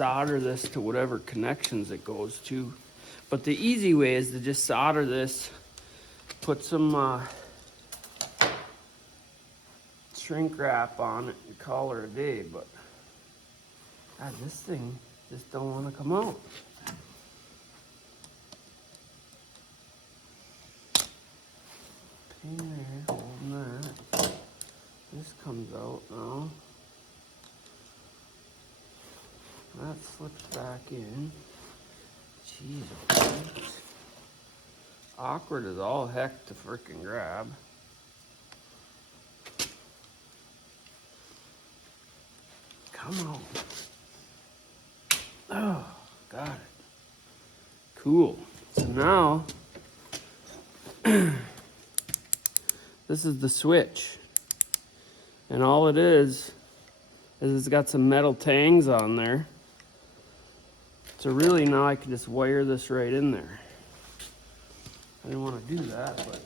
solder this to whatever connections it goes to. But the easy way is to just solder this, put some shrink wrap on it and call her a day. But God, this thing just don't want to come out. Pin there, holding that. This comes out now. That slips back in. Jeez. Awkward as all heck to frickin' grab. Come on. Oh, got it. Cool. So now, this is the switch. And all it is it's got some metal tangs on there. So really now I can just wire this right in there. I didn't want to do that, but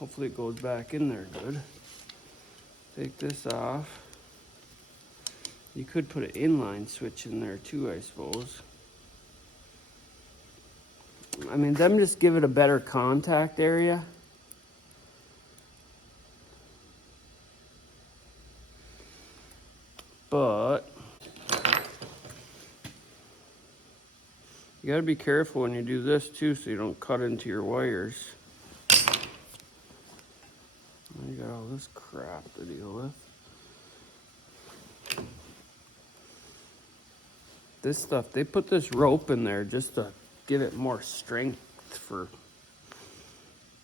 hopefully it goes back in there good. Take this off. You could put an inline switch in there too, I suppose. I mean, them just give it a better contact area. But you gotta be careful when you do this too, so you don't cut into your wires. You got all this crap to deal with. This stuff, they put this rope in there just to give it more strength for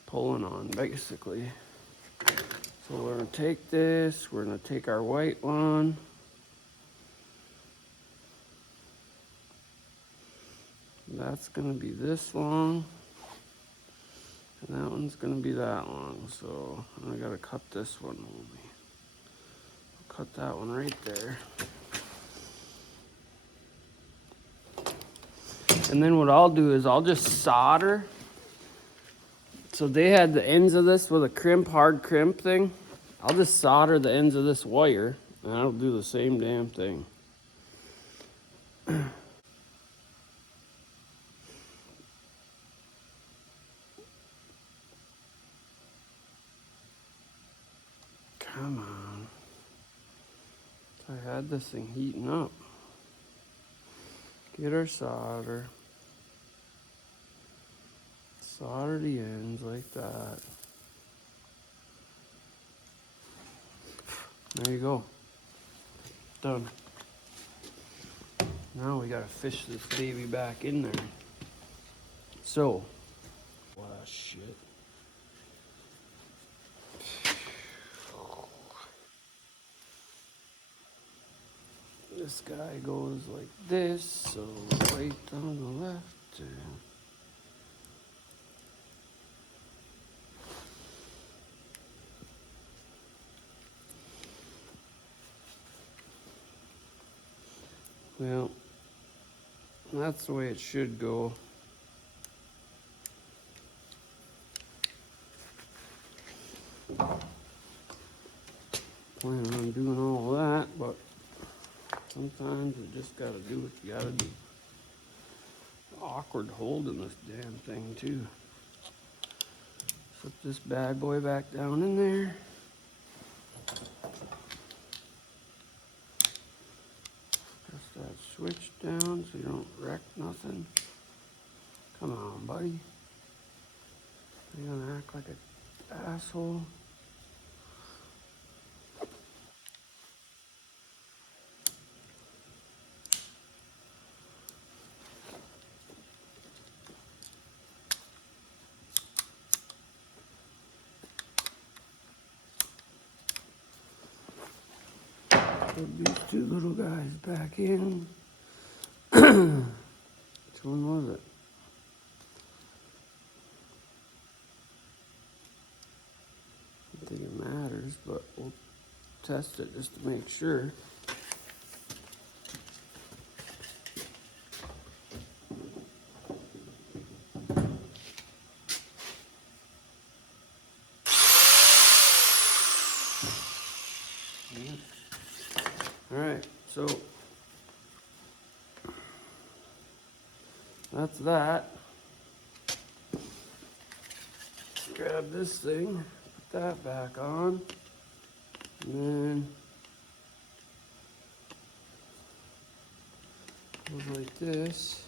pulling on, basically. So we're gonna take this, we're gonna take our white one. That's gonna be this long. And that one's gonna be that long. So I gotta cut this one only. I'll cut that one right there. And then what I'll do is I'll just solder. So they had the ends of this with a crimp, hard crimp thing. I'll just solder the ends of this wire and I'll do the same damn thing. Come on. I had this thing heating up. Get our solder. Solder the ends like that. There you go. Done. Now we gotta fish this baby back in there. So, what a shit. This guy goes like this, so right on the left. Well, that's the way it should go. Plan on doing all that, but sometimes you just gotta do what you gotta do. Awkward holding this damn thing too. Flip this bad boy back down in there. Press that switch down so you don't wreck nothing. Come on, buddy. You're gonna act like an asshole. Put these two little guys back in. Which one was it? I don't think it matters, but we'll test it just to make sure. All right, so That's that. Grab this thing, put that back on, and then goes like this.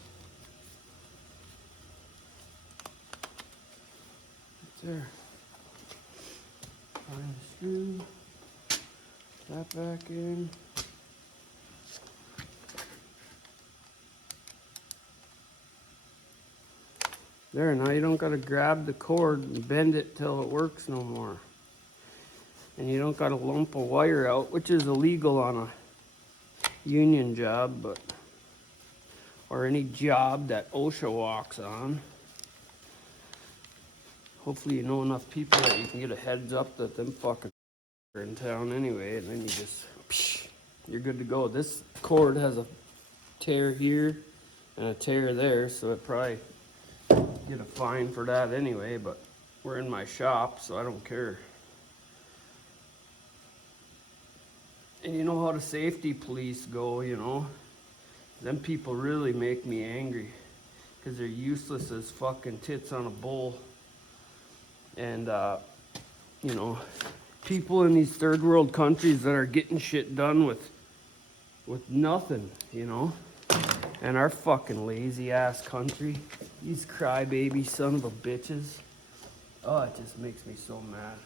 Right there. Find the screw, that back in. There, now you don't gotta grab the cord and bend it till it works no more. And you don't gotta lump a wire out, which is illegal on a union job, but or any job that OSHA walks on. Hopefully you know enough people that you can get a heads up that them fucking are in town anyway, and then you just, you're good to go. This cord has a tear here and a tear there, so it probably get a fine for that anyway, but we're in my shop, so I don't care. And you know how the safety police go, you know? Them people really make me angry because they're useless as fucking tits on a bull. And, you know, people in these third world countries that are getting shit done with nothing, you know? And our fucking lazy ass country, these crybaby son of a bitches. Oh, it just makes me so mad.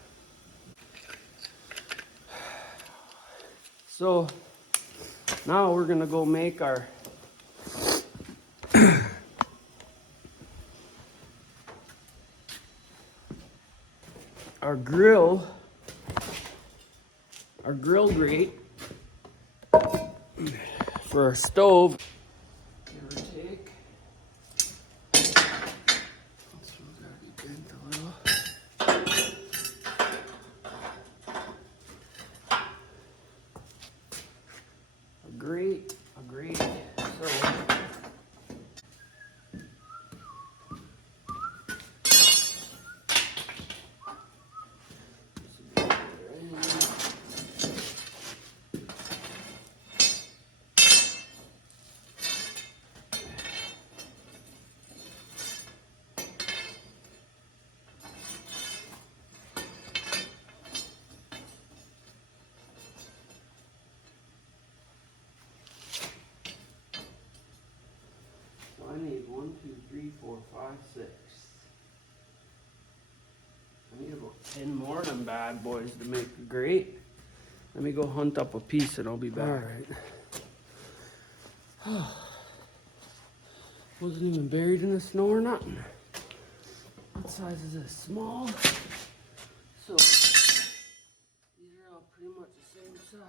So now we're gonna go make our grill grate for our stove. Give or take. This one's already bent a little. A grate. So I need 1, 2, 3, 4, 5, 6. I need about 10 more of them bad boys to make a grate. Let me go hunt up a piece and I'll be back. Alright. Wasn't even buried in the snow or nothing. What size is this? Small. So, these are all pretty much the same size.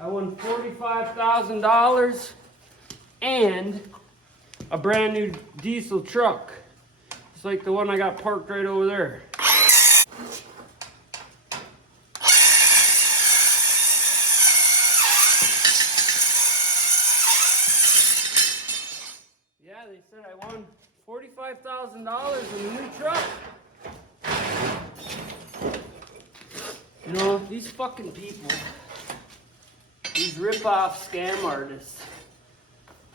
I won $45,000 and a brand new diesel truck. Just like the one I got parked right over there. Yeah, they said I won $45,000 in a new truck. You know, these fucking people, these rip-off scam artists,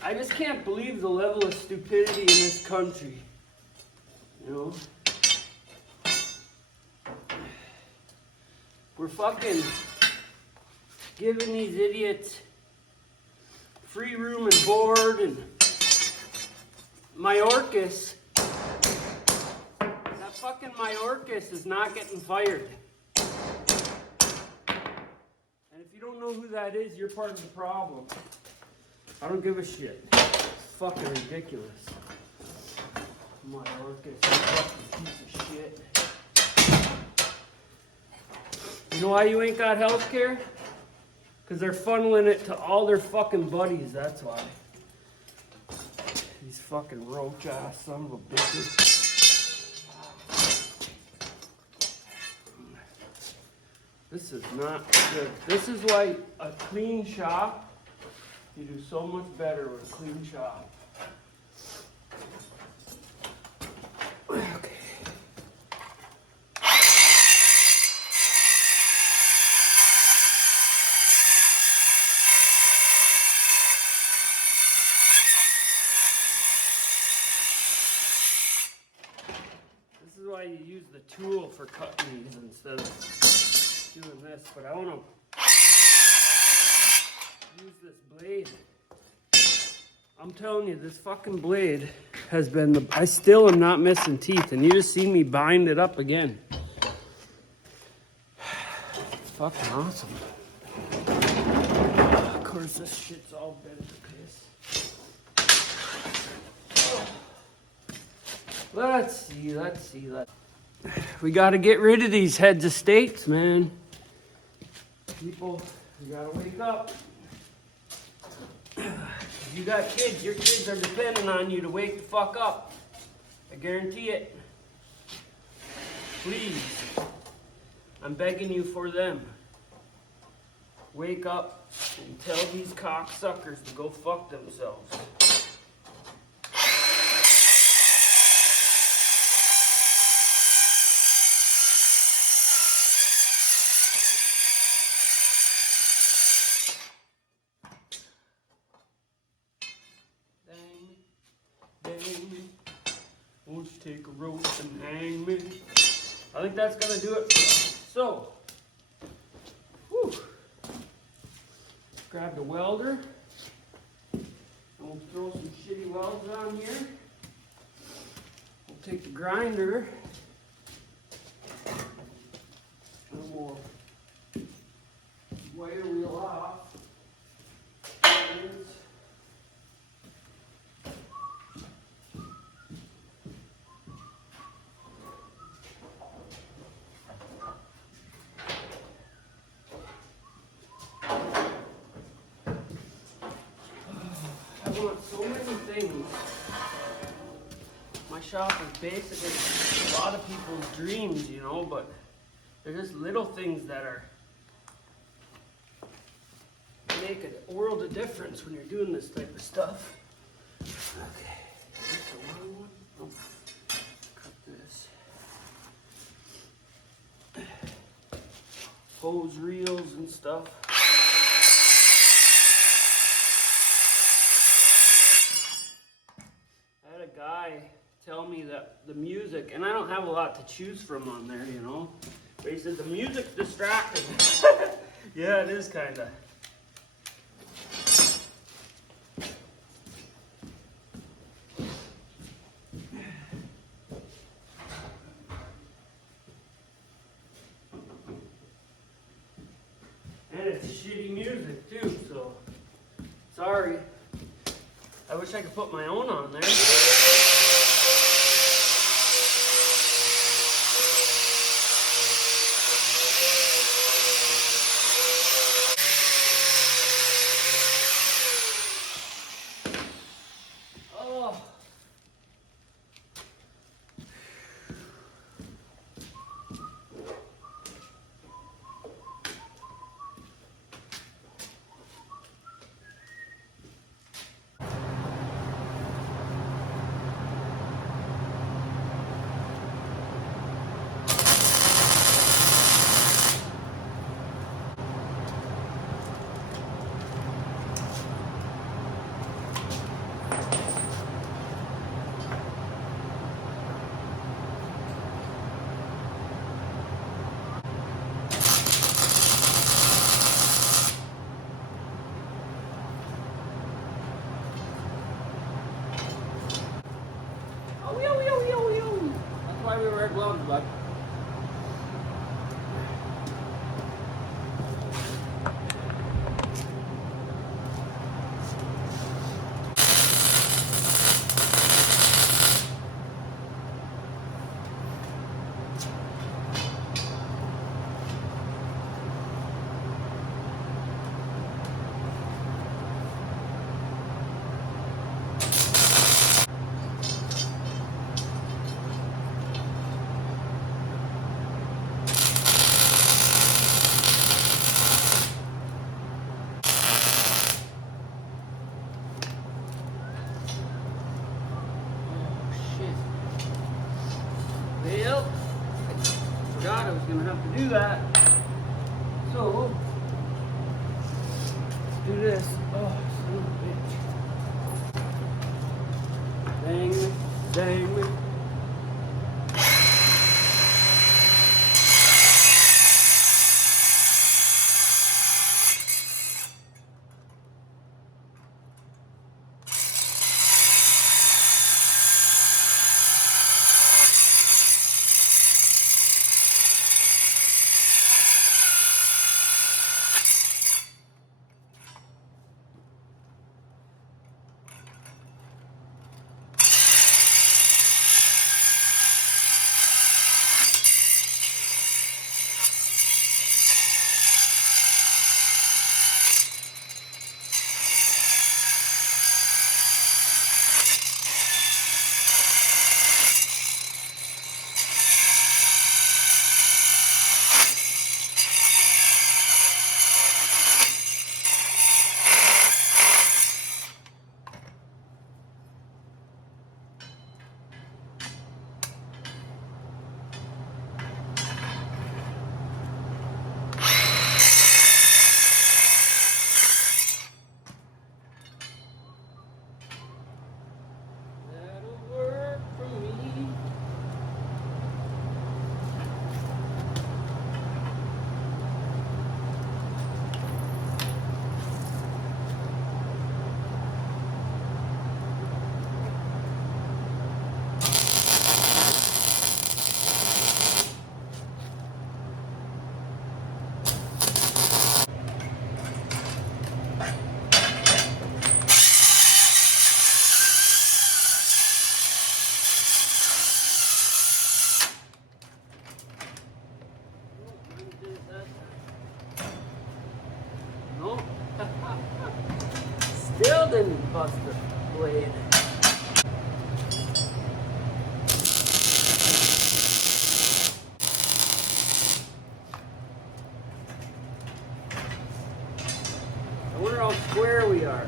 I just can't believe the level of stupidity in this country. You know? We're fucking giving these idiots free room and board and Mayorkas. That fucking Mayorkas is not getting fired. And if you don't know who that is, you're part of the problem. I don't give a shit. It's fucking ridiculous. Mayorkas, fucking piece of shit. You know why you ain't got health care? Because they're funneling it to all their fucking buddies, that's why. These fucking roach ass son of a bitches. This is not good. This is why a clean shop You do so much better with a clean shop. Okay. This is why you use the tool for cutting these instead of doing this, but I want to use this blade. I'm telling you, this fucking blade has been I still am not missing teeth, and you just see me bind it up again. It's fucking awesome. Of course, this shit's all bent to piss. Let's see. We gotta get rid of these heads of states, man. People, you gotta wake up. If you got kids, your kids are depending on you to wake the fuck up. I guarantee it. Please. I'm begging you for them. Wake up and tell these cocksuckers to go fuck themselves. Won't you take a rope and hang me? I think that's gonna do it for us. So, whew. Grab the welder. And we'll throw some shitty welds on here. We'll take the grinder. And we'll wire wheel off. So many things. My shop is basically a lot of people's dreams, you know, but they're just little things that make a world of difference when you're doing this type of stuff. Okay, that's the wrong one. Oh, cut this. Hose reels and stuff. Guy tell me that the music, and I don't have a lot to choose from on there, you know, but he said the music's distracting. Yeah, it is kind of. And it's shitty music too, so sorry. I wish I could put my own on there. That's why we wear gloves, bud. have to do that. So, let's do this. Oh, son of a bitch. Dang me, dang me. Nope. Still didn't bust the blade. I wonder how square we are.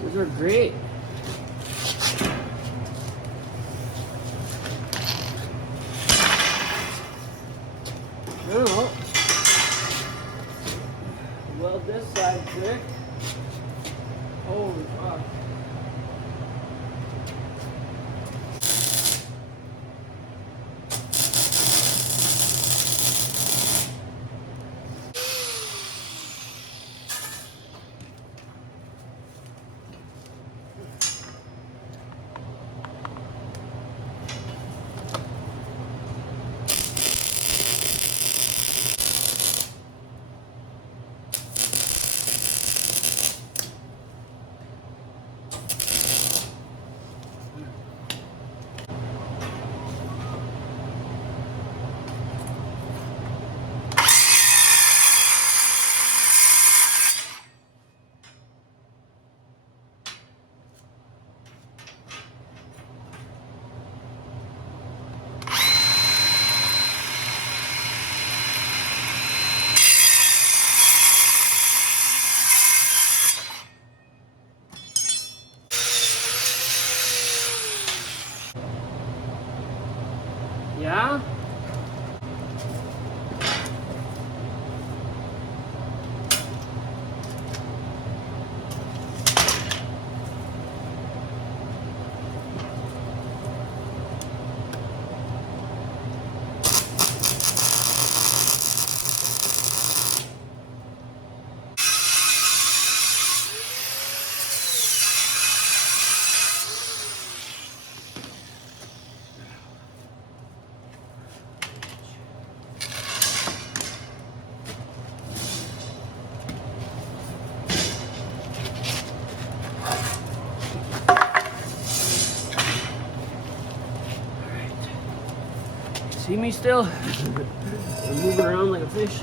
Those are great. Now, weld this side quick. Holy fuck. Yeah? See me still? I'm moving around like a fish.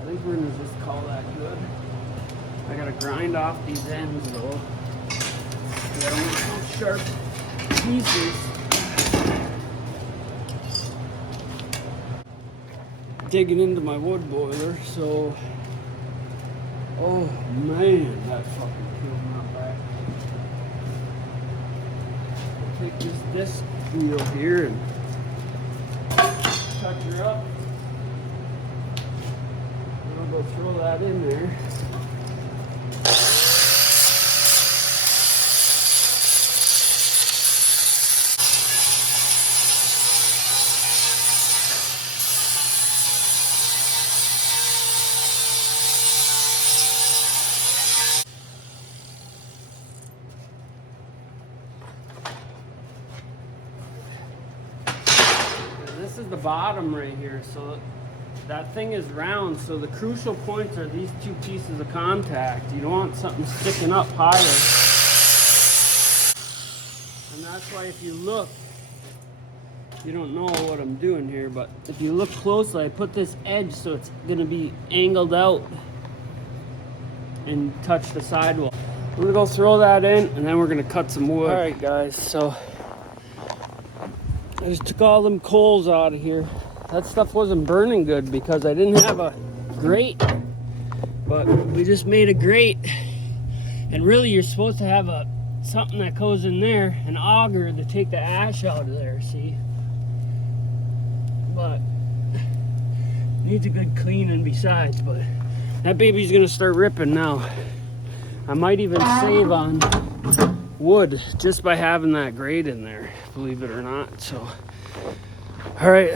I think we're gonna just call that good. I gotta grind off these ends though. I don't want no sharp pieces. Digging into my wood boiler, so oh man, that fucking killed my back. I'll take this disc wheel here and touch her up. I'll go throw that in there. This is the bottom right here, so that thing is round, so the crucial points are these two pieces of contact. You don't want something sticking up higher. And that's why if you look, you don't know what I'm doing here, but if you look closely, I put this edge so it's gonna be angled out and touch the sidewall. I'm gonna go throw that in and then we're gonna cut some wood. All right guys, so I just took all them coals out of here. That stuff wasn't burning good because I didn't have a grate, but we just made a grate. And really you're supposed to have something that goes in there, an auger to take the ash out of there, see? But needs a good cleaning besides, but that baby's gonna start ripping now. I might even save on wood just by having that grate in there, believe it or not. So all right,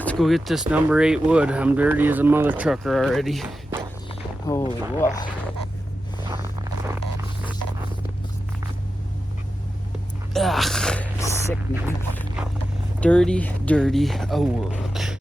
let's go get this number 8 wood. I'm dirty as a mother trucker already. Holy wow. Ugh, sick man. Dirty, dirty work.